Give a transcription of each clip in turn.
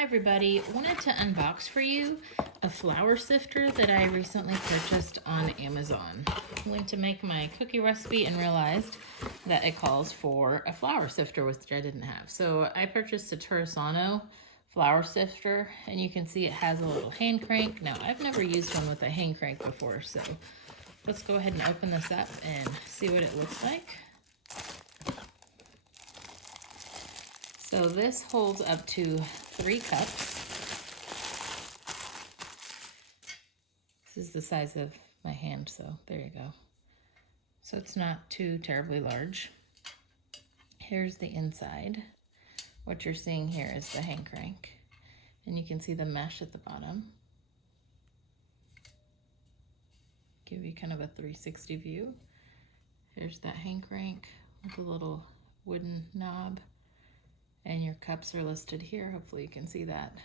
Hi everybody, wanted to unbox for you a flour sifter that I recently purchased on Amazon. I went to make my cookie recipe and realized that it calls for a flour sifter, which I didn't have. So I purchased a Turisano flour sifter, and you can see it has a little hand crank. Now I've never used one with a hand crank before, so let's go ahead and open this up and see what it looks like. So this holds up to 3 cups. This is the size of my hand, so there you go. So it's not too terribly large. Here's the inside. What you're seeing here is the hand crank. And you can see the mesh at the bottom. Give you kind of a 360 view. Here's that hand crank with a little wooden knob. And your cups are listed here. Hopefully you can see that.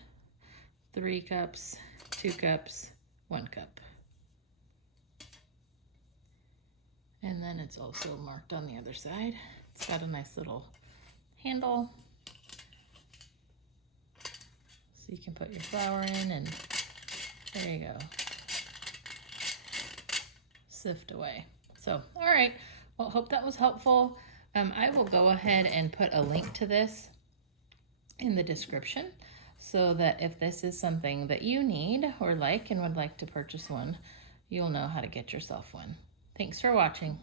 3 cups, 2 cups, 1 cup. And then it's also marked on the other side. It's got a nice little handle. So you can put your flour in and there you go. Sift away. So, all right. Well, hope that was helpful. I will go ahead and put a link to this in the description so that if this is something that you need or like and would like to purchase one, you'll know how to get yourself one. Thanks for watching.